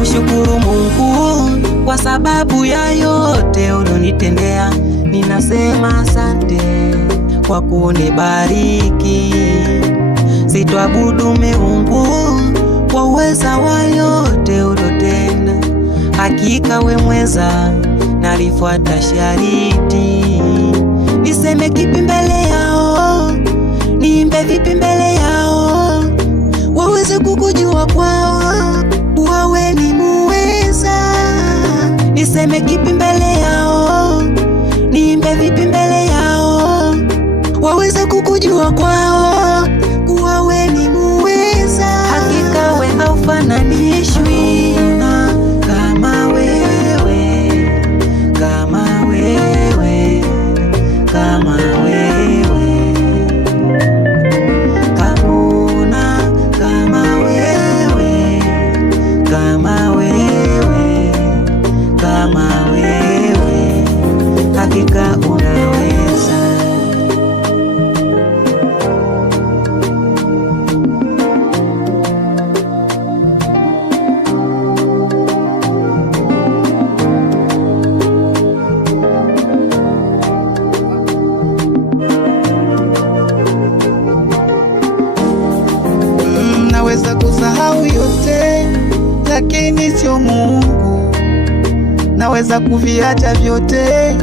kushukuru Mungu kwa sababu ya yote ulonitendea. Ninasema asante kwa kunibariki. Sitwabudu miungu kwa uweza wa yote ulotenda. Hakika we mweza, nalifuata shariti. Niseme kipi mbele yao, niimbe vipi mbele yao, waweze kukujua kwao kuwa we ni muweza. Niseme kipi mbele yao, niimbe vipi mbele yao, waweze kukujua kwao kuwa we ni muweza. Hakika we haufananishwi kama wewe, kama wewe, kama wewe. Hakuna kama wewe, kama wewe, kama wewe. Hakika unaweza. Naweza kusahau yote lakini sio Mungu. Naweza kuviacha vyote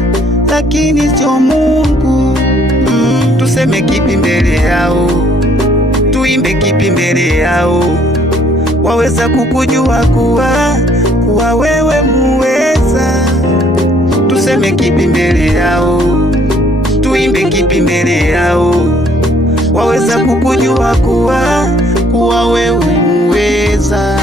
lakini sio Mungu. Tuseme kipi mbele yao, tuimbe kipi mbele yao, waweza kukujua kuwa wewe muweza. Tuseme kipi mbele yao, tuimbe kipi mbele yao, waweza kukujua kuwa wewe muweza.